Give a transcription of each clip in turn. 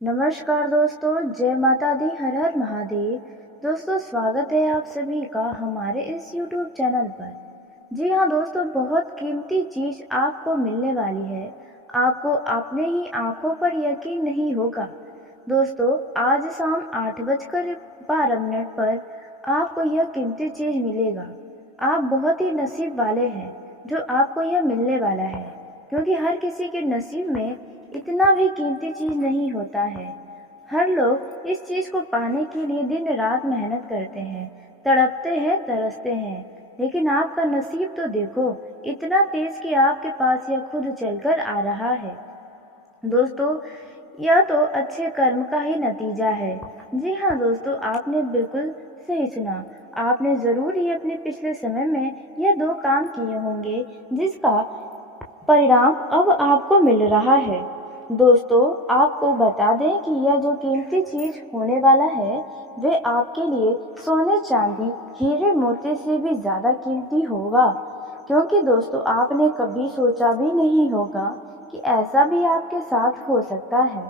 नमस्कार दोस्तों, जय माता दी, हर हर महादेव। दोस्तों, स्वागत है आप सभी का हमारे इस YouTube चैनल पर। जी हाँ दोस्तों, बहुत कीमती चीज़ आपको मिलने वाली है। आपको अपने ही आंखों पर यकीन नहीं होगा। दोस्तों, आज शाम 8:12 पर आपको यह कीमती चीज़ मिलेगा। आप बहुत ही नसीब वाले हैं जो आपको यह मिलने वाला है, क्योंकि हर किसी के नसीब में इतना भी कीमती चीज़ नहीं होता है। हर लोग इस चीज़ को पाने के लिए दिन रात मेहनत करते हैं, तड़पते हैं, तरसते हैं, लेकिन आपका नसीब तो देखो, इतना तेज कि आपके पास यह खुद चलकर आ रहा है। दोस्तों, यह तो अच्छे कर्म का ही नतीजा है। जी हाँ दोस्तों, आपने बिल्कुल सही सुना। आपने ज़रूर ही अपने पिछले समय में यह दो काम किए होंगे जिसका परिणाम अब आपको मिल रहा है। दोस्तों, आपको बता दें कि यह जो कीमती चीज़ होने वाला है वे आपके लिए सोने चांदी हीरे मोती से भी ज़्यादा कीमती होगा, क्योंकि दोस्तों आपने कभी सोचा भी नहीं होगा कि ऐसा भी आपके साथ हो सकता है।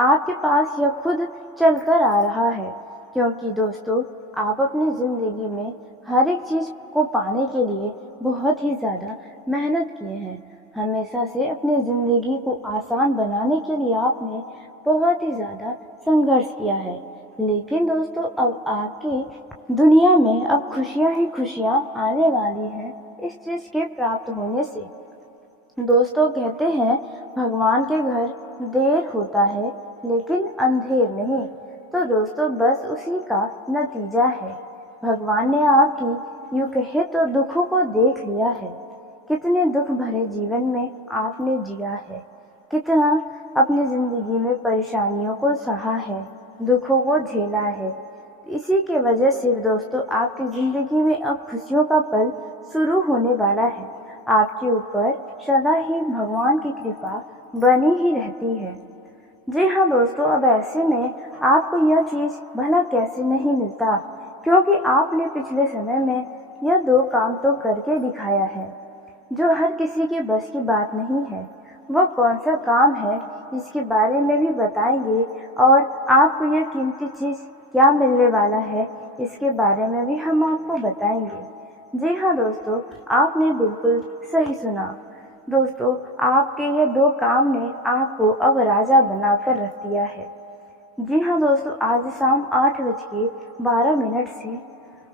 आपके पास यह खुद चलकर आ रहा है, क्योंकि दोस्तों आप अपनी ज़िंदगी में हर एक चीज़ को पाने के लिए बहुत ही ज़्यादा मेहनत किए हैं। हमेशा से अपनी ज़िंदगी को आसान बनाने के लिए आपने बहुत ही ज़्यादा संघर्ष किया है, लेकिन दोस्तों अब आपकी दुनिया में अब खुशियाँ ही खुशियाँ आने वाली हैं इस चीज़ के प्राप्त होने से। दोस्तों, कहते हैं भगवान के घर देर होता है लेकिन अंधेर नहीं। तो दोस्तों बस उसी का नतीजा है। भगवान ने आपकी यूँ कहे तो दुखों को देख लिया है। कितने दुख भरे जीवन में आपने जिया है, कितना अपनी ज़िंदगी में परेशानियों को सहा है, दुखों को झेला है। इसी के वजह से दोस्तों आपकी ज़िंदगी में अब खुशियों का पल शुरू होने वाला है। आपके ऊपर सदा ही भगवान की कृपा बनी ही रहती है। जी हाँ दोस्तों, अब ऐसे में आपको यह चीज़ भला कैसे नहीं मिलता, क्योंकि आपने पिछले समय में यह दो काम तो करके दिखाया है जो हर किसी के बस की बात नहीं है। वह कौन सा काम है इसके बारे में भी बताएंगे, और आपको यह कीमती चीज़ क्या मिलने वाला है इसके बारे में भी हम आपको बताएंगे। जी हाँ दोस्तों, आपने बिल्कुल सही सुना। दोस्तों, आपके ये दो काम ने आपको अब राजा बनाकर रख दिया है। जी हाँ दोस्तों, आज शाम 8:12 से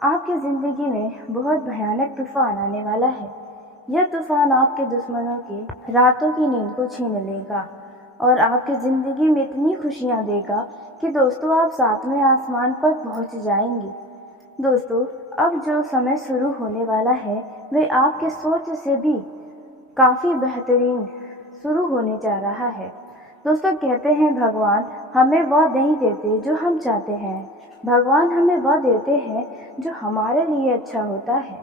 आपकी ज़िंदगी में बहुत भयानक तूफान आने वाला है। यह तूफान आपके दुश्मनों के रातों की नींद को छीन लेगा और आपकी ज़िंदगी में इतनी खुशियाँ देगा कि दोस्तों आप सातवें आसमान पर पहुँच जाएंगे। दोस्तों, अब जो समय शुरू होने वाला है वह आपके सोच से भी काफ़ी बेहतरीन शुरू होने जा रहा है। दोस्तों, कहते हैं भगवान हमें वह नहीं देते जो हम चाहते हैं, भगवान हमें वह देते हैं जो हमारे लिए अच्छा होता है।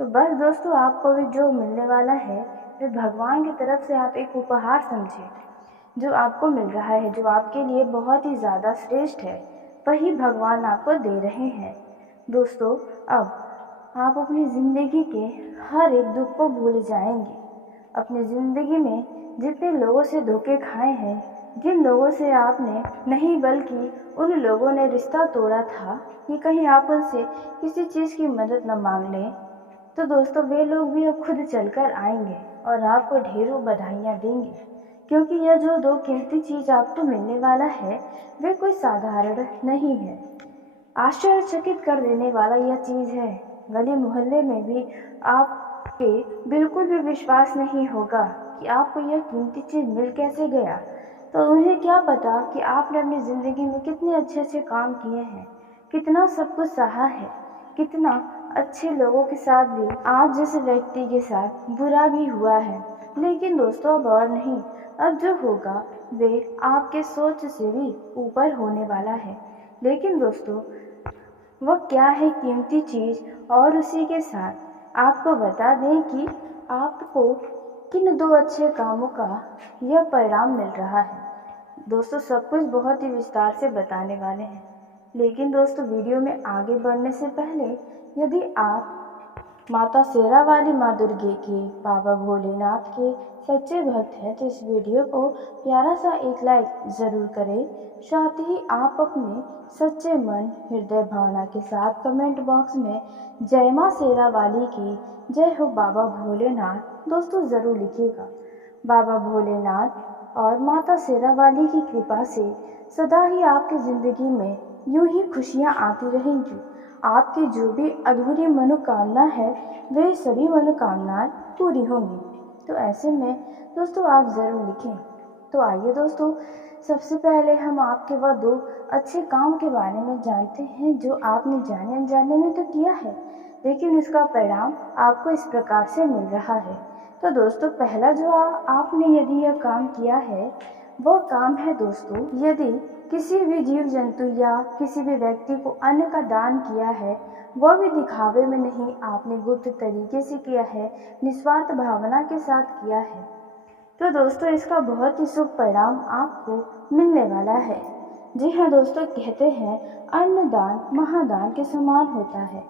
तो बस दोस्तों, आपको भी जो मिलने वाला है वे भगवान की तरफ से आप एक उपहार समझें। जो आपको मिल रहा है, जो आपके लिए बहुत ही ज़्यादा श्रेष्ठ है, वही भगवान आपको दे रहे हैं। दोस्तों, अब आप अपनी ज़िंदगी के हर एक दुख को भूल जाएंगे। अपनी ज़िंदगी में जितने लोगों से धोखे खाए हैं, जिन लोगों से आपने नहीं बल्कि उन लोगों ने रिश्ता तोड़ा था कि कहीं आप उनसे किसी चीज़ की मदद न मांग लें, तो दोस्तों वे लोग भी अब खुद चलकर आएंगे और आपको ढेरों बधाइयाँ देंगे, क्योंकि यह जो दो कीमती चीज़ आपको मिलने वाला है वे कोई साधारण नहीं है। आश्चर्यचकित कर देने वाला यह चीज़ है। गली मोहल्ले में भी आप पे बिल्कुल भी विश्वास नहीं होगा कि आपको यह कीमती चीज़ मिल कैसे गया। तो उन्हें क्या पता कि आपने अपनी ज़िंदगी में कितने अच्छे अच्छे काम किए हैं, कितना सब कुछ सहा है, कितना अच्छे लोगों के साथ भी आप जैसे व्यक्ति के साथ बुरा भी हुआ है। लेकिन दोस्तों अब और नहीं, अब जो होगा वे आपके सोच से भी ऊपर होने वाला है। लेकिन दोस्तों वह क्या है कीमती चीज़, और उसी के साथ आपको बता दें कि आपको किन दो अच्छे कामों का यह परिणाम मिल रहा है। दोस्तों सब कुछ बहुत ही विस्तार से बताने वाले हैं, लेकिन दोस्तों वीडियो में आगे बढ़ने से पहले यदि आप माता शेरावाली माँ दुर्गे के, बाबा भोलेनाथ के सच्चे भक्त हैं तो इस वीडियो को प्यारा सा एक लाइक ज़रूर करें। साथ ही आप अपने सच्चे मन हृदय भावना के साथ कमेंट बॉक्स में जय माँ शेरावाली की, जय हो बाबा भोलेनाथ दोस्तों ज़रूर लिखिएगा। बाबा भोलेनाथ और माता शेरावाली की कृपा से सदा ही आपकी ज़िंदगी में यूं ही खुशियाँ आती रहेंगी। आपकी जो भी अधूरी मनोकामना है वे सभी मनोकामनाएं पूरी होंगी। तो ऐसे में दोस्तों आप ज़रूर लिखें। तो आइए दोस्तों, सबसे पहले हम आपके वह 2 अच्छे काम के बारे में जानते हैं जो आपने जाने अनजाने में तो किया है, लेकिन उसका परिणाम आपको इस प्रकार से मिल रहा है। तो दोस्तों पहला जो आपने यदि यह काम किया है वह काम है दोस्तों, यदि किसी भी जीव जंतु या किसी भी व्यक्ति को अन्न का दान किया है, वह भी दिखावे में नहीं, आपने गुप्त तरीके से किया है, निस्वार्थ भावना के साथ किया है, तो दोस्तों इसका बहुत ही शुभ परिणाम आपको मिलने वाला है। जी हाँ दोस्तों, कहते हैं अन्नदान महादान के समान होता है।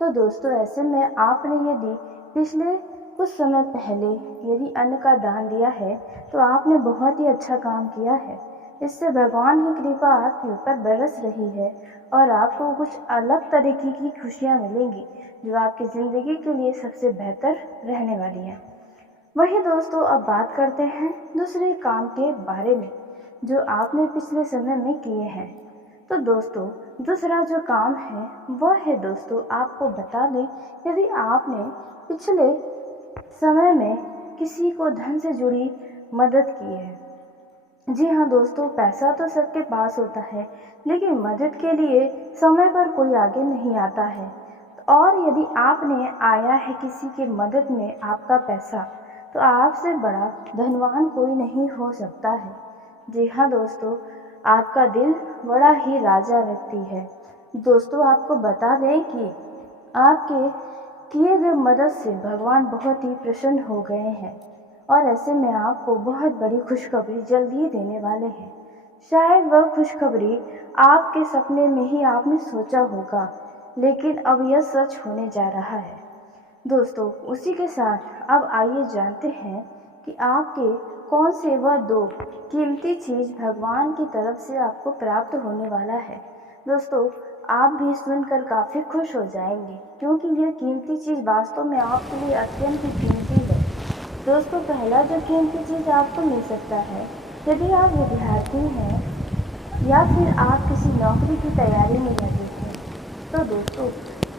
तो दोस्तों ऐसे में आपने यदि पिछले कुछ समय पहले यदि अन्न का दान दिया है तो आपने बहुत ही अच्छा काम किया है। इससे भगवान की कृपा आपके ऊपर बरस रही है और आपको कुछ अलग तरीके की खुशियाँ मिलेंगी जो आपकी ज़िंदगी के लिए सबसे बेहतर रहने वाली है। वहीं दोस्तों अब बात करते हैं दूसरे काम के बारे में जो आपने पिछले समय में किए हैं। तो दोस्तों दूसरा जो काम है वह है दोस्तों, आपको बता दें, यदि आपने पिछले समय में किसी को धन से जुड़ी मदद की है। जी हाँ दोस्तों, पैसा तो सबके पास होता है लेकिन मदद के लिए समय पर कोई आगे नहीं आता है। और यदि आपने आया है किसी की मदद में आपका पैसा, तो आपसे बड़ा धनवान कोई नहीं हो सकता है। जी हाँ दोस्तों, आपका दिल बड़ा ही राजा व्यक्ति है। दोस्तों आपको बता दें कि आपके किए गए मदद से भगवान बहुत ही प्रसन्न हो गए हैं और ऐसे में आपको बहुत बड़ी खुशखबरी जल्द ही देने वाले हैं। शायद वह खुशखबरी आपके सपने में ही आपने सोचा होगा, लेकिन अब यह सच होने जा रहा है। दोस्तों उसी के साथ अब आइए जानते हैं कि आपके कौन से वह 2 कीमती चीज़ भगवान की तरफ से आपको प्राप्त होने वाला है। दोस्तों आप भी सुनकर काफ़ी खुश हो जाएंगे क्योंकि यह कीमती चीज़ वास्तव में आपके लिए अत्यंत ही कीमती है। दोस्तों पहला जो कीमती चीज़ आपको मिल सकता है, यदि आप विद्यार्थी हैं या फिर आप किसी नौकरी की तैयारी में लगे हैं, तो दोस्तों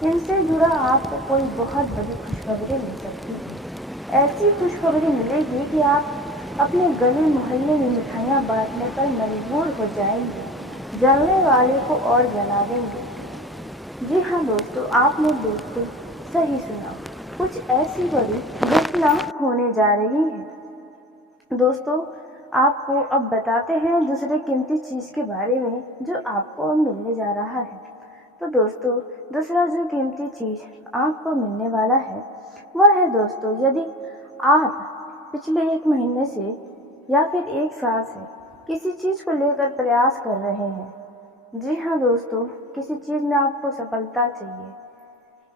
इनसे जुड़ा आपको कोई बहुत बड़ी खुशखबरी मिल सकती है। ऐसी खुशखबरी मिलेगी कि आप अपने गली मोहल्ले में मिठाइयाँ बांटने पर मजबूर हो जाएंगे, जलने वाले को और जला देंगे। जी हाँ दोस्तों, आपने दोस्तों सही सुना, कुछ ऐसी बड़ी घटना होने जा रही है। दोस्तों आपको अब बताते हैं दूसरे कीमती चीज़ के बारे में जो आपको मिलने जा रहा है। तो दोस्तों दूसरा जो कीमती चीज़ आपको मिलने वाला है वह है दोस्तों, यदि आप पिछले 1 महीने से या फिर 1 साल से किसी चीज़ को लेकर प्रयास कर रहे हैं। जी हाँ दोस्तों, किसी चीज़ में आपको सफलता चाहिए,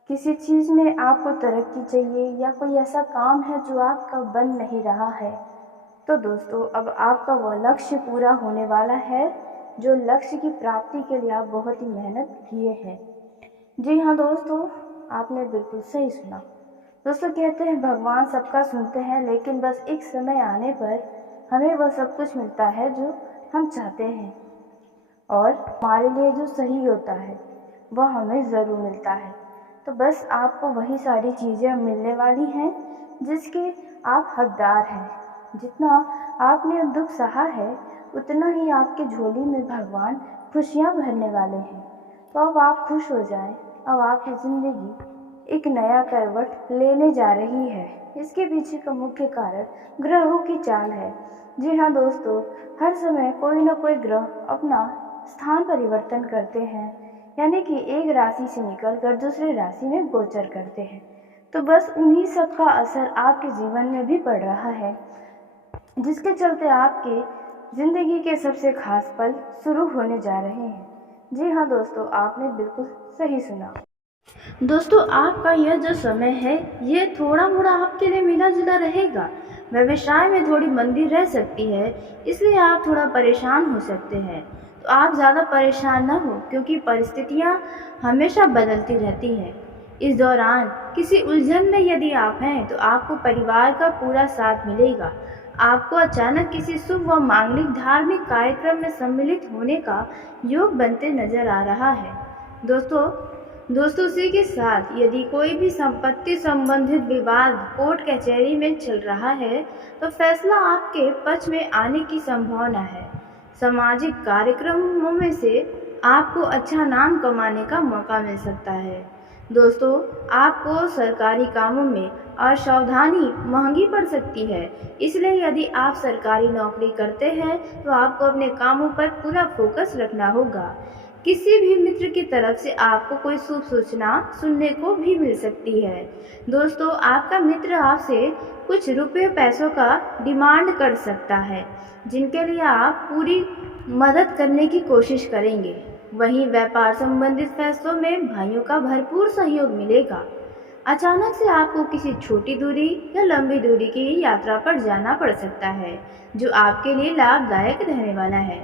किसी चीज़ में आपको तरक्की चाहिए या कोई ऐसा काम है जो आपका बन नहीं रहा है, तो दोस्तों अब आपका वह लक्ष्य पूरा होने वाला है जो लक्ष्य की प्राप्ति के लिए आप बहुत ही मेहनत किए हैं। जी हाँ दोस्तों, आपने बिल्कुल सही सुना। दोस्तों कहते हैं भगवान सबका सुनते हैं, लेकिन बस एक समय आने पर हमें वह सब कुछ मिलता है जो हम चाहते हैं और हमारे लिए जो सही होता है वह हमें ज़रूर मिलता है। तो बस आपको वही सारी चीज़ें मिलने वाली हैं जिसके आप हकदार हैं। जितना आपने दुख सहा है उतना ही आपके झोली में भगवान खुशियाँ भरने वाले हैं। तो अब आप खुश हो जाएं, अब आपकी ज़िंदगी एक नया करवट लेने जा रही है। इसके पीछे का मुख्य कारण ग्रहों की चाल है। जी हाँ दोस्तों, हर समय कोई ना कोई ग्रह अपना स्थान परिवर्तन करते हैं, यानी कि एक राशि से निकलकर दूसरे राशि में गोचर करते हैं। तो बस उन्हीं सब का असर आपके जीवन में भी पड़ रहा है, जिसके चलते आपके ज़िंदगी के सबसे खास पल शुरू होने जा रहे हैं। जी हाँ दोस्तों, आपने बिल्कुल सही सुना। दोस्तों आपका यह जो समय है ये थोड़ा मोड़ा आपके लिए मिला जुला रहेगा। व्यवसाय में थोड़ी मंदी रह सकती है, इसलिए आप थोड़ा परेशान हो सकते हैं। तो आप ज़्यादा परेशान न हो, क्योंकि परिस्थितियाँ हमेशा बदलती रहती हैं। इस दौरान किसी उलझन में यदि आप हैं तो आपको परिवार का पूरा साथ मिलेगा। आपको अचानक किसी शुभ व मांगलिक धार्मिक कार्यक्रम में सम्मिलित होने का योग बनते नजर आ रहा है। दोस्तों उसी के साथ यदि कोई भी संपत्ति संबंधित विवाद कोर्ट कचहरी में चल रहा है तो फैसला आपके पक्ष में आने की संभावना है। सामाजिक कार्यक्रमों में से आपको अच्छा नाम कमाने का मौका मिल सकता है। दोस्तों आपको सरकारी कामों में असावधानी महंगी पड़ सकती है, इसलिए यदि आप सरकारी नौकरी करते हैं तो आपको अपने कामों पर पूरा फोकस रखना होगा। किसी भी मित्र की तरफ से आपको कोई शुभ सूचना सुनने को भी मिल सकती है। दोस्तों आपका मित्र आपसे कुछ रुपये पैसों का डिमांड कर सकता है, जिनके लिए आप पूरी मदद करने की कोशिश करेंगे। वहीं व्यापार संबंधित फैसलों में भाइयों का भरपूर सहयोग मिलेगा। अचानक से आपको किसी छोटी दूरी या लंबी दूरी की यात्रा पर जाना पड़ सकता है, जो आपके लिए लाभदायक रहने वाला है।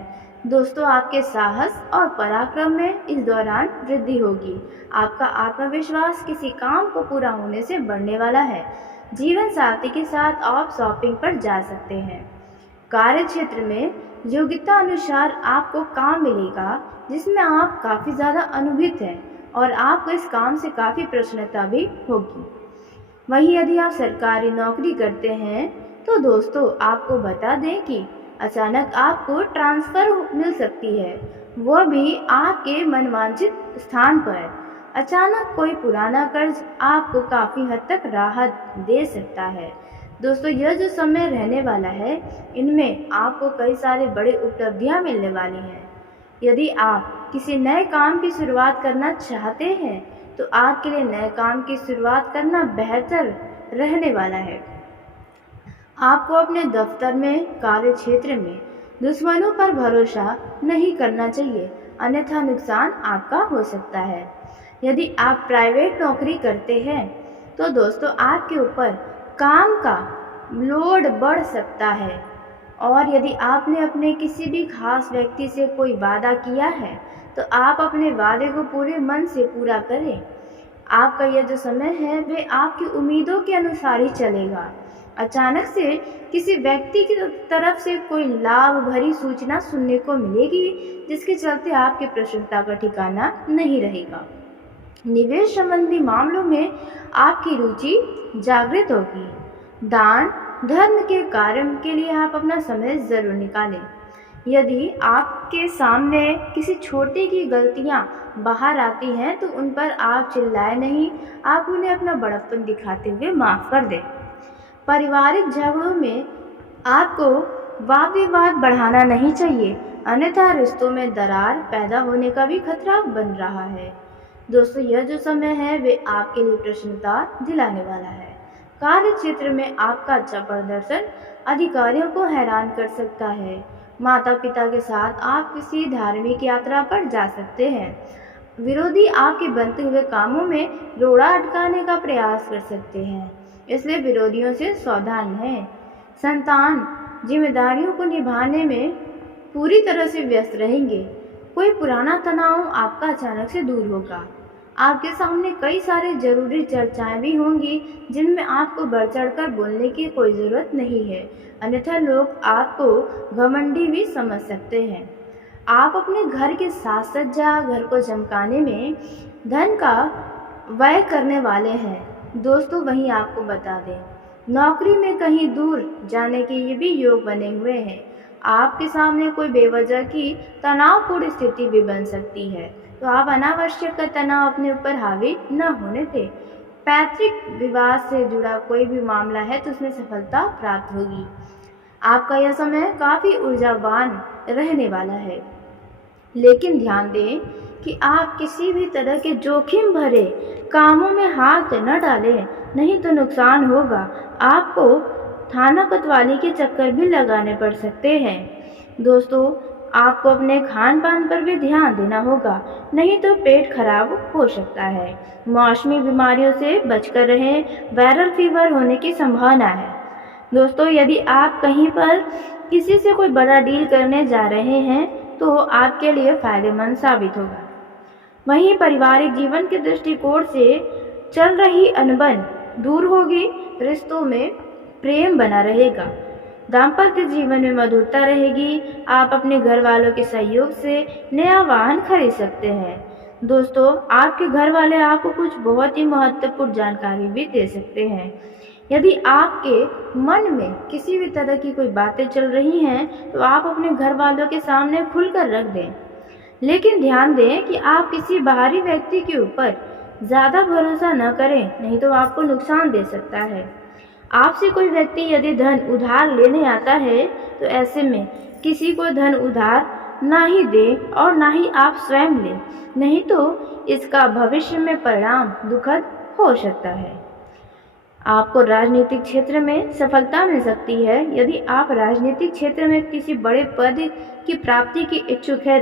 दोस्तों आपके साहस और पराक्रम में इस दौरान वृद्धि होगी। आपका आत्मविश्वास किसी काम को पूरा होने से बढ़ने वाला है। जीवन साथी के साथ आप शॉपिंग पर जा सकते हैं। कार्य क्षेत्र में योग्यता अनुसार आपको काम मिलेगा, जिसमें आप काफ़ी ज़्यादा अनुभव हैं और आपको इस काम से काफ़ी प्रसन्नता भी होगी। वहीं यदि आप सरकारी नौकरी करते हैं तो दोस्तों आपको बता दें कि अचानक आपको ट्रांसफ़र मिल सकती है, वह भी आपके मनवांछित स्थान पर। अचानक कोई पुराना कर्ज आपको काफ़ी हद तक राहत दे सकता है। दोस्तों यह जो समय रहने वाला है, इनमें आपको कई सारे बड़े उपलब्धियां मिलने वाली हैं। यदि आप किसी नए काम की शुरुआत करना चाहते हैं तो आपके लिए नए काम की शुरुआत करना बेहतर रहने वाला है। आपको अपने दफ्तर में, कार्य क्षेत्र में दुश्मनों पर भरोसा नहीं करना चाहिए, अन्यथा नुकसान आपका हो सकता है। यदि आप प्राइवेट नौकरी करते हैं तो दोस्तों आपके ऊपर काम का लोड बढ़ सकता है, और यदि आपने अपने किसी भी खास व्यक्ति से कोई वादा किया है तो आप अपने वादे को पूरे मन से पूरा करें। आपका यह जो समय है वे आपकी उम्मीदों के अनुसार ही चलेगा। अचानक से किसी व्यक्ति की तरफ से कोई लाभ भरी सूचना सुनने को मिलेगी, जिसके चलते आपकी प्रसन्नता का ठिकाना नहीं रहेगा। निवेश संबंधी मामलों में आपकी रुचि जागृत होगी। दान धर्म के कार्य के लिए आप अपना समय ज़रूर निकालें। यदि आपके सामने किसी छोटे की गलतियां बाहर आती हैं तो उन पर आप चिल्लाए नहीं, आप उन्हें अपना बड़प्पन दिखाते हुए माफ़ कर दें। पारिवारिक झगड़ों में आपको वाद विवाद बढ़ाना नहीं चाहिए, अन्यथा रिश्तों में दरार पैदा होने का भी खतरा बन रहा है। दोस्तों यह जो समय है वे आपके लिए प्रसन्नता दिलाने वाला है। कार्य क्षेत्र में आपका अच्छा प्रदर्शन अधिकारियों को हैरान कर सकता है। माता पिता के साथ आप किसी धार्मिक यात्रा पर जा सकते हैं। विरोधी आपके बनते हुए कामों में रोड़ा अटकाने का प्रयास कर सकते हैं, इसलिए विरोधियों से सावधान रहें। संतान जिम्मेदारियों को निभाने में पूरी तरह से व्यस्त रहेंगे। कोई पुराना तनाव आपका अचानक से दूर होगा। आपके सामने कई सारे जरूरी चर्चाएं भी होंगी, जिनमें आपको बढ़ चढ़कर बोलने की कोई ज़रूरत नहीं है, अन्यथा लोग आपको घमंडी भी समझ सकते हैं। आप अपने घर के साज सज्जा, घर को चमकाने में धन का व्यय करने वाले हैं। दोस्तों वहीं आपको बता दें, नौकरी में कहीं दूर जाने के ये भी योग बने हुए हैं। आपके सामने कोई बेवजह की तनावपूर्ण स्थिति भी बन सकती है, तो आप अनावश्यक तनाव अपने ऊपर हावी न होने दें। पैतृक विवाद से जुड़ा कोई भी मामला है तो उसमें सफलता प्राप्त होगी। आपका यह समय काफ़ी ऊर्जावान रहने वाला है, लेकिन ध्यान दें कि आप किसी भी तरह के जोखिम भरे कामों में हाथ न डालें, नहीं तो नुकसान होगा। आपको थाना कोतवाली के चक्कर भी लगाने पड़ सकते हैं। दोस्तों आपको अपने खान पान पर भी ध्यान देना होगा, नहीं तो पेट खराब हो सकता है। मौसमी बीमारियों से बचकर रहें, वायरल फीवर होने की संभावना है। दोस्तों, यदि आप कहीं पर किसी से कोई बड़ा डील करने जा रहे हैं तो आपके लिए फायदेमंद साबित होगा। वहीं पारिवारिक जीवन के दृष्टिकोण से चल रही अनबन दूर होगी, रिश्तों में प्रेम बना रहेगा, दाम्पत्य जीवन में मधुरता रहेगी। आप अपने घर वालों के सहयोग से नया वाहन खरीद सकते हैं। दोस्तों, आपके घर वाले आपको कुछ बहुत ही महत्वपूर्ण जानकारी भी दे सकते हैं। यदि आपके मन में किसी भी तरह की कोई बातें चल रही हैं तो आप अपने घर वालों के सामने खुलकर रख दें, लेकिन ध्यान दें कि आप किसी बाहरी व्यक्ति के ऊपर ज़्यादा भरोसा न करें, नहीं तो आपको नुकसान दे सकता है। आपसे कोई व्यक्ति यदि धन उधार लेने आता है तो ऐसे में किसी को धन उधार ना ही दें और ना ही आप स्वयं लें, नहीं तो इसका भविष्य में परिणाम दुखद हो सकता है। आपको राजनीतिक क्षेत्र में सफलता मिल सकती है। यदि आप राजनीतिक क्षेत्र में किसी बड़े पद की प्राप्ति की इच्छुक है।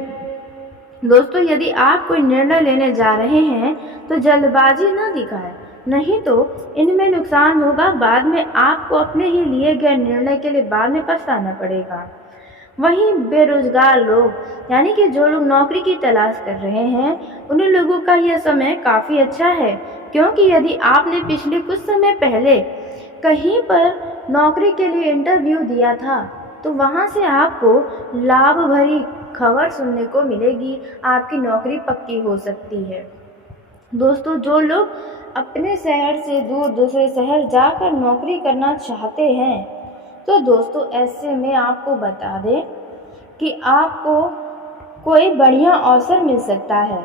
दोस्तों, यदि आप कोई निर्णय लेने जा रहे हैं तो जल्दबाजी न दिखाएं, नहीं तो इनमें नुकसान होगा। बाद में आपको अपने ही लिए गए निर्णय के लिए बाद में पछताना पड़ेगा। वहीं बेरोजगार लोग, यानी कि जो लोग नौकरी की तलाश कर रहे हैं, उन लोगों का यह समय काफ़ी अच्छा है, क्योंकि यदि आपने पिछले कुछ समय पहले कहीं पर नौकरी के लिए इंटरव्यू दिया था तो वहां से आपको लाभ भरी खबर सुनने को मिलेगी, आपकी नौकरी पक्की हो सकती है। दोस्तों, जो लोग अपने शहर से दूर दूसरे शहर जाकर नौकरी करना चाहते हैं तो दोस्तों ऐसे में आपको बता दें कि आपको कोई बढ़िया अवसर मिल सकता है।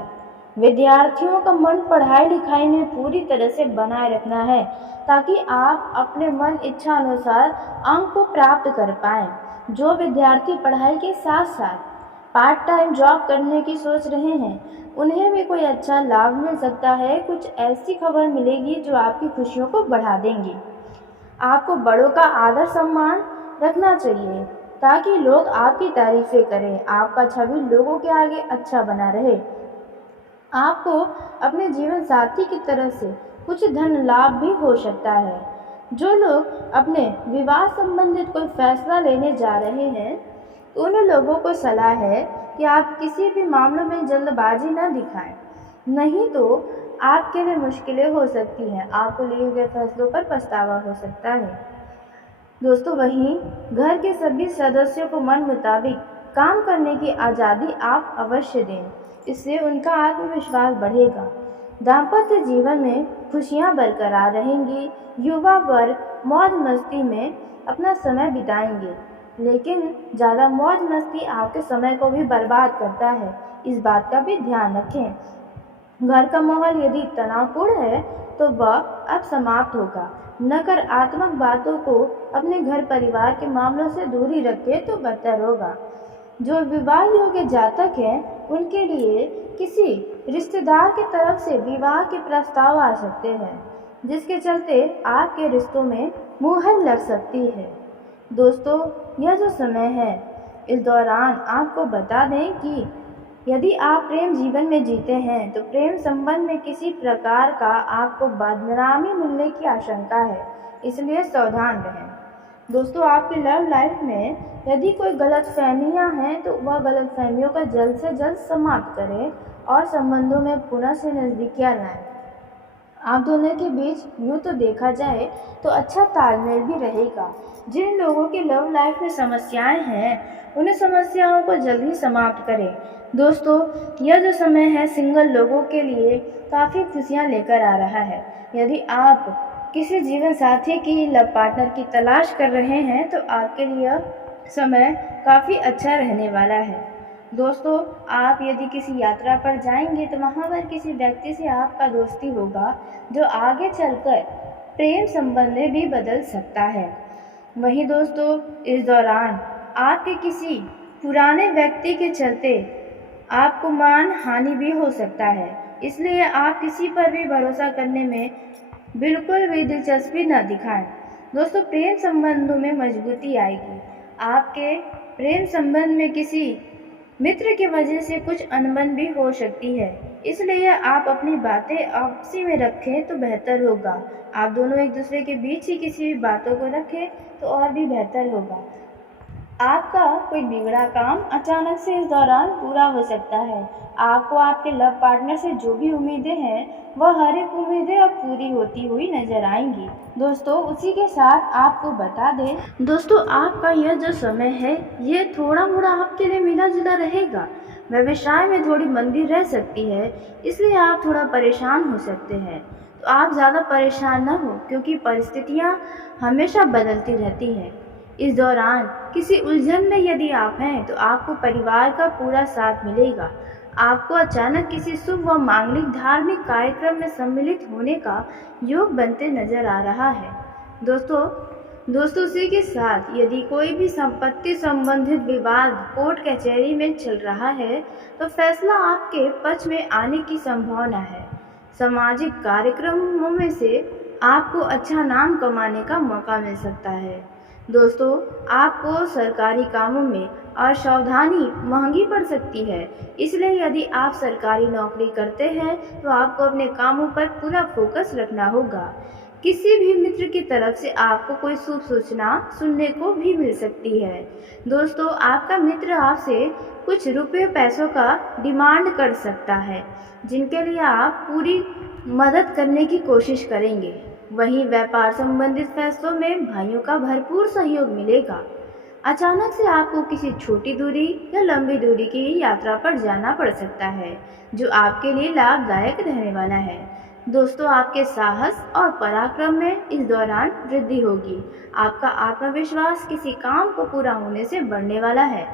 विद्यार्थियों का मन पढ़ाई लिखाई में पूरी तरह से बनाए रखना है ताकि आप अपने मन इच्छा अनुसार अंक को प्राप्त कर पाएं। जो विद्यार्थी पढ़ाई के साथ साथ पार्ट टाइम जॉब करने की सोच रहे हैं, उन्हें भी कोई अच्छा लाभ मिल सकता है। कुछ ऐसी खबर मिलेगी जो आपकी खुशियों को बढ़ा देंगी। आपको बड़ों का आदर सम्मान रखना चाहिए ताकि लोग आपकी तारीफें करें, आपका छवि लोगों के आगे अच्छा बना रहे। आपको अपने जीवन साथी की तरफ से कुछ धन लाभ भी हो सकता है। जो लोग अपने विवाह संबंधित कोई फैसला लेने जा रहे हैं, उन लोगों को सलाह है कि आप किसी भी मामले में जल्दबाजी न दिखाएं, नहीं तो आपके लिए मुश्किलें हो सकती हैं, आपको लिए गए फैसलों पर पछतावा हो सकता है। दोस्तों, वहीं घर के सभी सदस्यों को मन मुताबिक काम करने की आज़ादी आप अवश्य दें, इससे उनका आत्मविश्वास बढ़ेगा। दाम्पत्य जीवन में खुशियां बरकरार रहेंगी। युवा वर्ग मौज मस्ती में अपना समय बिताएंगे, लेकिन ज़्यादा मौज मस्ती आपके समय को भी बर्बाद करता है, इस बात का भी ध्यान रखें। घर का माहौल यदि तनावपूर्ण है तो वह अब समाप्त होगा। नकारात्मक बातों को अपने घर परिवार के मामलों से दूरी रखें तो बेहतर होगा। जो विवाह योग्य जातक हैं, उनके लिए किसी रिश्तेदार की तरफ से विवाह के प्रस्ताव आ सकते हैं, जिसके चलते आपके रिश्तों में मुहर लग सकती है। दोस्तों, यह जो समय है, इस दौरान आपको बता दें कि यदि आप प्रेम जीवन में जीते हैं तो प्रेम संबंध में किसी प्रकार का आपको बदनामी मिलने की आशंका है, इसलिए सावधान रहें। दोस्तों, आपकी लव लाइफ में यदि कोई गलतफहमियां हैं तो वह गलतफहमियों का जल्द से जल्द समाप्त करें और संबंधों में पुनः से नज़दीकियां लाएं। आप दोनों के बीच यूँ तो देखा जाए तो अच्छा तालमेल भी रहेगा। जिन लोगों की लव लाइफ में समस्याएं हैं, उन समस्याओं को जल्दी समाप्त करें। दोस्तों, यह जो समय है सिंगल लोगों के लिए काफ़ी खुशियां लेकर आ रहा है। यदि आप किसी जीवन साथी की लव पार्टनर की तलाश कर रहे हैं तो आपके लिए समय काफ़ी अच्छा रहने वाला है। दोस्तों, आप यदि किसी यात्रा पर जाएंगे तो वहाँ पर किसी व्यक्ति से आपका दोस्ती होगा जो आगे चलकर प्रेम संबंध में भी बदल सकता है। वहीं दोस्तों, इस दौरान आपके किसी पुराने व्यक्ति के चलते आपको मान हानि भी हो सकता है, इसलिए आप किसी पर भी भरोसा करने में बिल्कुल भी दिलचस्पी न दिखाएं। दोस्तों, प्रेम संबंधों में मजबूती आएगी। आपके प्रेम संबंध में किसी मित्र की वजह से कुछ अनबन भी हो सकती है, इसलिए आप अपनी बातें आपसी में रखें तो बेहतर होगा। आप दोनों एक दूसरे के बीच ही किसी भी बातों को रखें तो और भी बेहतर होगा। आपका कोई बिगड़ा काम अचानक से इस दौरान पूरा हो सकता है। आपको आपके लव पार्टनर से जो भी उम्मीदें हैं वह हर एक उम्मीदें अब पूरी होती हुई नजर आएंगी। दोस्तों उसी के साथ आपको बता दें दोस्तों, आपका यह जो समय है ये थोड़ा मोड़ा आपके लिए मिला जुला रहेगा। व्यवसाय में थोड़ी मंदी रह सकती है, इसलिए आप थोड़ा परेशान हो सकते हैं। तो आप ज़्यादा परेशान न हो, क्योंकि परिस्थितियाँ हमेशा बदलती रहती हैं। इस दौरान किसी उलझन में यदि आप हैं तो आपको परिवार का पूरा साथ मिलेगा। आपको अचानक किसी शुभ व मांगलिक धार्मिक कार्यक्रम में सम्मिलित होने का योग बनते नजर आ रहा है। दोस्तों उसी के साथ यदि कोई भी संपत्ति संबंधित विवाद कोर्ट कचहरी में चल रहा है तो फैसला आपके पक्ष में आने की संभावना है। सामाजिक कार्यक्रमों में से आपको अच्छा नाम कमाने का मौका मिल सकता है। दोस्तों आपको सरकारी कामों में असावधानी महंगी पड़ सकती है, इसलिए यदि आप सरकारी नौकरी करते हैं तो आपको अपने कामों पर पूरा फोकस रखना होगा। किसी भी मित्र की तरफ से आपको कोई शुभ सूचना सुनने को भी मिल सकती है। दोस्तों आपका मित्र आपसे कुछ रुपये पैसों का डिमांड कर सकता है, जिनके लिए आप पूरी मदद करने की कोशिश करेंगे। वहीं व्यापार संबंधित फैसलों में भाइयों का भरपूर सहयोग मिलेगा। अचानक से आपको किसी छोटी दूरी या लंबी दूरी की यात्रा पर जाना पड़ सकता है, जो आपके लिए लाभदायक रहने वाला है। दोस्तों आपके साहस और पराक्रम में इस दौरान वृद्धि होगी। आपका आत्मविश्वास किसी काम को पूरा होने से बढ़ने वाला है।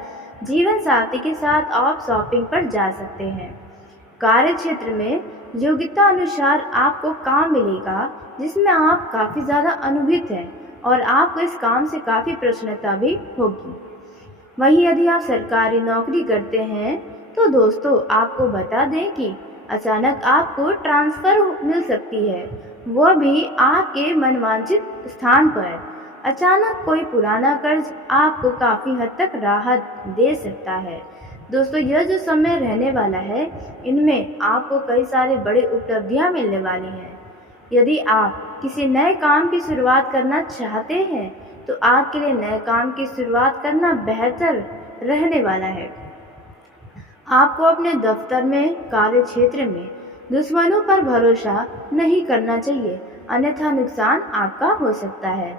जीवन साथी के साथ आप शॉपिंग पर जा सकते हैं। कार्य क्षेत्र में योग्यता अनुसार आपको काम मिलेगा, जिसमें आप काफ़ी ज़्यादा अनुभवित हैं और आपको इस काम से काफ़ी प्रसन्नता भी होगी। वहीं यदि आप सरकारी नौकरी करते हैं तो दोस्तों आपको बता दें कि अचानक आपको ट्रांसफ़र मिल सकती है, वह भी आपके मनवांछित स्थान पर। अचानक कोई पुराना कर्ज आपको काफ़ी हद तक राहत दे सकता है। दोस्तों यह जो समय रहने वाला है, इनमें आपको कई सारे बड़े उपलब्धियां मिलने वाली हैं। यदि आप किसी नए काम की शुरुआत करना चाहते हैं तो आपके लिए नए काम की शुरुआत करना बेहतर रहने वाला है। आपको अपने दफ्तर में, कार्य क्षेत्र में दुश्मनों पर भरोसा नहीं करना चाहिए, अन्यथा नुकसान आपका हो सकता है।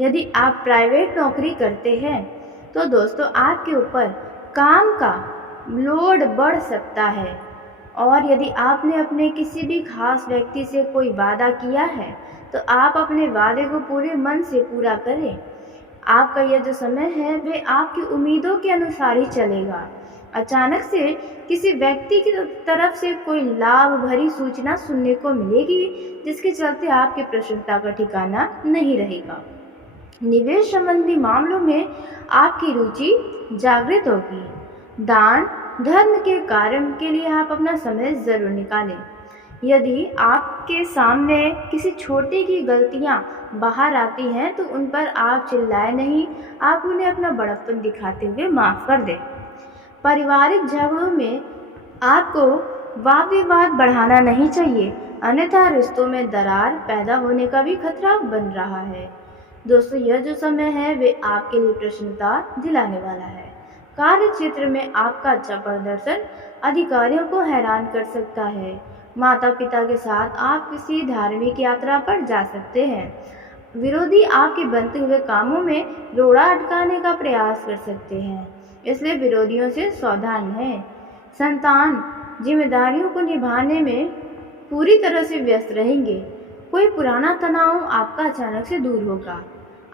यदि आप प्राइवेट नौकरी करते हैं तो दोस्तों आपके ऊपर काम का लोड बढ़ सकता है, और यदि आपने अपने किसी भी खास व्यक्ति से कोई वादा किया है तो आप अपने वादे को पूरे मन से पूरा करें। आपका यह जो समय है वे आपकी उम्मीदों के अनुसार ही चलेगा। अचानक से किसी व्यक्ति की तरफ से कोई लाभ भरी सूचना सुनने को मिलेगी, जिसके चलते आपकी प्रसन्नता का ठिकाना नहीं रहेगा। निवेश संबंधी मामलों में आपकी रुचि जागृत होगी। दान धर्म के कार्य के लिए आप अपना समय जरूर निकालें। यदि आपके सामने किसी छोटी की गलतियां बाहर आती हैं तो उन पर आप चिल्लाए नहीं, आप उन्हें अपना बड़प्पन दिखाते हुए माफ़ कर दें। पारिवारिक झगड़ों में आपको वाद विवाद बढ़ाना नहीं चाहिए, अन्यथा रिश्तों में दरार पैदा होने का भी खतरा बन रहा है। दोस्तों यह जो समय है वे आपके लिए प्रसन्नता दिलाने वाला है। कार्य क्षेत्र में आपका अच्छा प्रदर्शन अधिकारियों को हैरान कर सकता है। माता पिता के साथ आप किसी धार्मिक यात्रा पर जा सकते हैं। विरोधी आपके बनते हुए कामों में रोड़ा अटकाने का प्रयास कर सकते हैं, इसलिए विरोधियों से सावधान रहें। संतान जिम्मेदारियों को निभाने में पूरी तरह से व्यस्त रहेंगे। कोई पुराना तनाव आपका अचानक से दूर होगा।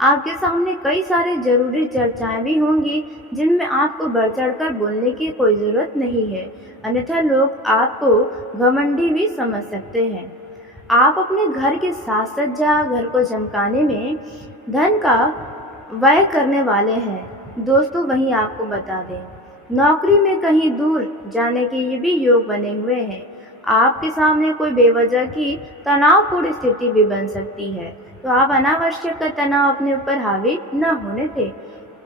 आपके सामने कई सारे जरूरी चर्चाएं भी होंगी, जिनमें आपको बढ़ चढ़कर बोलने की कोई ज़रूरत नहीं है, अन्यथा लोग आपको घमंडी भी समझ सकते हैं। आप अपने घर के साज सज्जा, घर को चमकाने में धन का व्यय करने वाले हैं। दोस्तों वहीं आपको बता दें, नौकरी में कहीं दूर जाने के ये भी योग बने हुए हैं। आपके सामने कोई बेवजह की तनावपूर्ण स्थिति भी बन सकती है, तो आप अनावश्यक तनाव अपने ऊपर हावी न होने दें।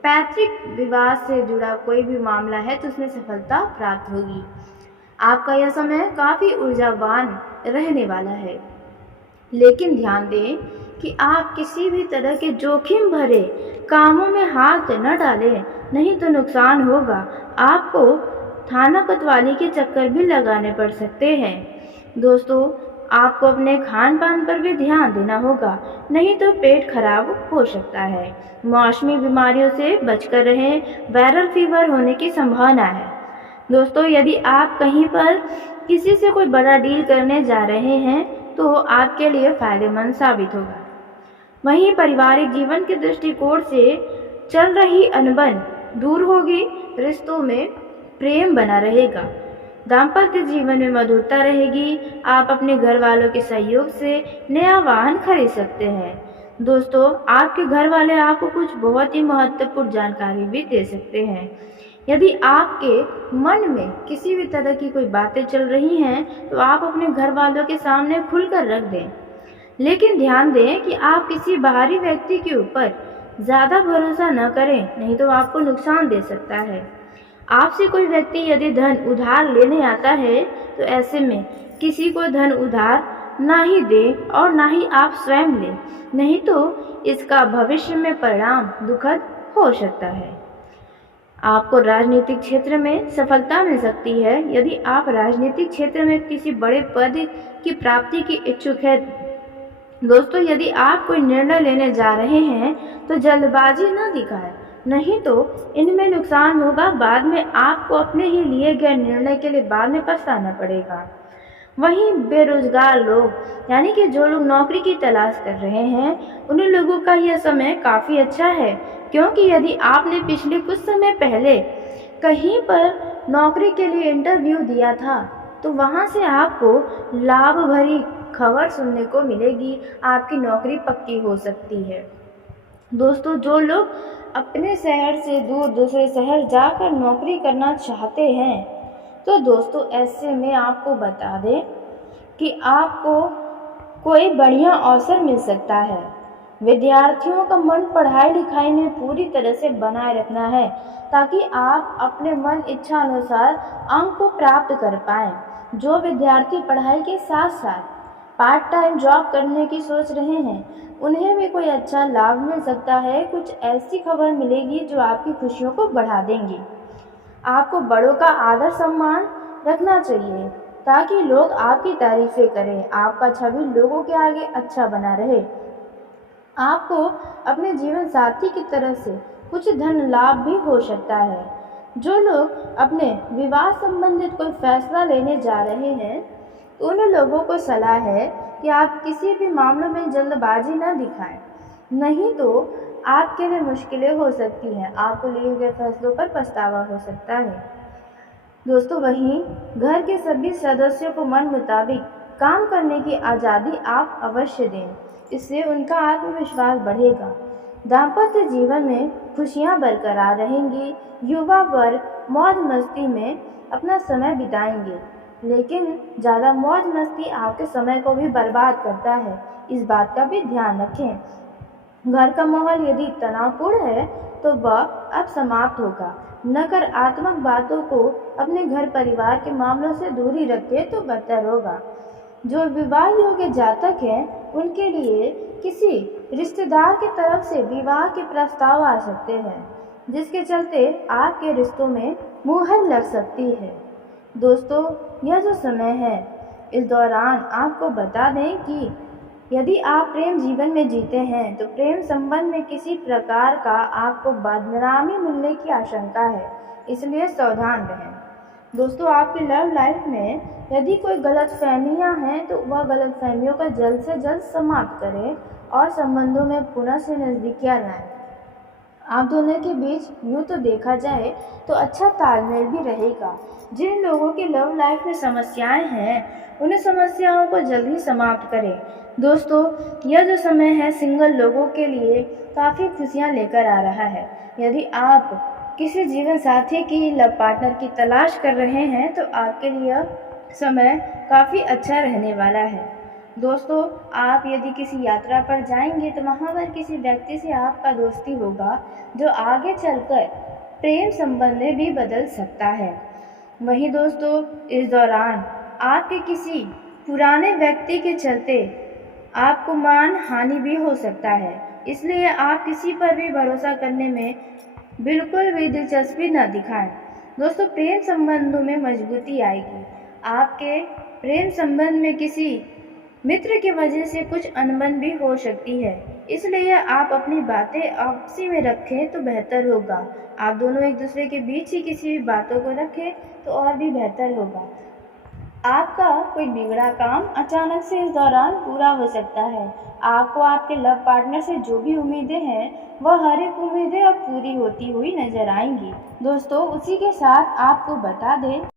पैतृक विवाद से जुड़ा कोई भी मामला है तो उसमें सफलता प्राप्त होगी। आपका यह समय काफ़ी ऊर्जावान रहने वाला है, लेकिन ध्यान दें कि आप किसी भी तरह के जोखिम भरे कामों में हाथ न डालें, नहीं तो नुकसान होगा। आपको थाना कोतवाली के चक्कर भी लगाने पड़ सकते हैं। दोस्तों, आपको अपने खान पान पर भी ध्यान देना होगा, नहीं तो पेट खराब हो सकता है। मौसमी बीमारियों से बचकर रहें, वायरल फीवर होने की संभावना है। दोस्तों, यदि आप कहीं पर किसी से कोई बड़ा डील करने जा रहे हैं तो आपके लिए फायदेमंद साबित होगा। वहीं पारिवारिक जीवन के दृष्टिकोण से चल रही अनबन दूर होगी, रिश्तों में प्रेम बना रहेगा, दाम्पत्य जीवन में मधुरता रहेगी। आप अपने घर वालों के सहयोग से नया वाहन खरीद सकते हैं। दोस्तों, आपके घर वाले आपको कुछ बहुत ही महत्वपूर्ण जानकारी भी दे सकते हैं। यदि आपके मन में किसी भी तरह की कोई बातें चल रही हैं तो आप अपने घर वालों के सामने खुलकर रख दें, लेकिन ध्यान दें कि आप किसी बाहरी व्यक्ति के ऊपर ज़्यादा भरोसा न करें, नहीं तो आपको नुकसान दे सकता है। आपसे कोई व्यक्ति यदि धन उधार लेने आता है तो ऐसे में किसी को धन उधार ना ही दें और ना ही आप स्वयं लें, नहीं तो इसका भविष्य में परिणाम दुखद हो सकता है। आपको राजनीतिक क्षेत्र में सफलता मिल सकती है। यदि आप राजनीतिक क्षेत्र में किसी बड़े पद की प्राप्ति की इच्छुक है। दोस्तों, यदि आप कोई निर्णय लेने जा रहे हैं तो जल्दबाजी न दिखाएं, नहीं तो इनमें नुकसान होगा। बाद में आपको अपने ही लिए गए निर्णय के लिए बाद में पछताना पड़ेगा। वहीं बेरोजगार लोग, यानी कि जो लोग नौकरी की तलाश कर रहे हैं, उन लोगों का यह समय काफ़ी अच्छा है, क्योंकि यदि आपने पिछले कुछ समय पहले कहीं पर नौकरी के लिए इंटरव्यू दिया था तो वहां से आपको लाभ भरी खबर सुनने को मिलेगी। आपकी नौकरी पक्की हो सकती है। दोस्तों, जो लोग अपने शहर से दूर दूसरे शहर जाकर नौकरी करना चाहते हैं तो दोस्तों ऐसे में आपको बता दें कि आपको कोई बढ़िया अवसर मिल सकता है। विद्यार्थियों का मन पढ़ाई लिखाई में पूरी तरह से बनाए रखना है ताकि आप अपने मन इच्छा अनुसार अंक को प्राप्त कर पाएं। जो विद्यार्थी पढ़ाई के साथ साथ पार्ट टाइम जॉब करने की सोच रहे हैं, उन्हें भी कोई अच्छा लाभ मिल सकता है। कुछ ऐसी खबर मिलेगी जो आपकी खुशियों को बढ़ा देंगी। आपको बड़ों का आदर सम्मान रखना चाहिए ताकि लोग आपकी तारीफें करें, आपका छवि लोगों के आगे अच्छा बना रहे। आपको अपने जीवन साथी की तरफ से कुछ धन लाभ भी हो सकता है। जो लोग अपने विवाह संबंधित कोई फैसला लेने जा रहे हैं, उन लोगों को सलाह है कि आप किसी भी मामले में जल्दबाजी न दिखाएं, नहीं तो आपके लिए मुश्किलें हो सकती हैं। आपको लिए गए फैसलों पर पछतावा हो सकता है। दोस्तों, वहीं घर के सभी सदस्यों को मन मुताबिक काम करने की आज़ादी आप अवश्य दें, इससे उनका आत्मविश्वास बढ़ेगा। दाम्पत्य जीवन में खुशियां बरकरार रहेंगी। युवा वर्ग मौज मस्ती में अपना समय बिताएंगे, लेकिन ज़्यादा मौज मस्ती आपके समय को भी बर्बाद करता है, इस बात का भी ध्यान रखें। घर का माहौल यदि तनावपूर्ण है तो वह अब समाप्त होगा। नकारात्मक बातों को अपने घर परिवार के मामलों से दूरी रखें तो बेहतर होगा। जो विवाह योग्य जातक हैं, उनके लिए किसी रिश्तेदार की तरफ से विवाह के प्रस्ताव आ सकते हैं, जिसके चलते आपके रिश्तों में मुहर लग सकती है। दोस्तों, यह जो समय है, इस दौरान आपको बता दें कि यदि आप प्रेम जीवन में जीते हैं तो प्रेम संबंध में किसी प्रकार का आपको बदनामी मिलने की आशंका है, इसलिए सावधान रहें। दोस्तों, आपकी लव लाइफ में यदि कोई गलतफहमियां हैं तो वह गलतफहमियों को जल्द से जल्द समाप्त करें और संबंधों में पुनः से नज़दीकियां लाएं। आप दोनों के बीच यूँ तो देखा जाए तो अच्छा तालमेल भी रहेगा। जिन लोगों की लव लाइफ में समस्याएं हैं, उन समस्याओं को जल्दी समाप्त करें। दोस्तों, यह जो समय है सिंगल लोगों के लिए काफ़ी खुशियां लेकर आ रहा है। यदि आप किसी जीवन साथी की लव पार्टनर की तलाश कर रहे हैं तो आपके लिए समय काफ़ी अच्छा रहने वाला है। दोस्तों, आप यदि किसी यात्रा पर जाएंगे तो वहाँ पर किसी व्यक्ति से आपका दोस्ती होगा जो आगे चलकर प्रेम संबंध में भी बदल सकता है। वहीं दोस्तों, इस दौरान आपके किसी पुराने व्यक्ति के चलते आपको मान हानि भी हो सकता है, इसलिए आप किसी पर भी भरोसा करने में बिल्कुल भी दिलचस्पी न दिखाएं। दोस्तों, प्रेम संबंधों में मजबूती आएगी। आपके प्रेम संबंध में किसी मित्र की वजह से कुछ अनबन भी हो सकती है, इसलिए आप अपनी बातें आपसी में रखें तो बेहतर होगा। आप दोनों एक दूसरे के बीच ही किसी भी बातों को रखें तो और भी बेहतर होगा। आपका कोई बिगड़ा काम अचानक से इस दौरान पूरा हो सकता है। आपको आपके लव पार्टनर से जो भी उम्मीदें हैं वह हर एक उम्मीदें अब पूरी होती हुई नजर आएंगी। दोस्तों, उसी के साथ आपको बता दें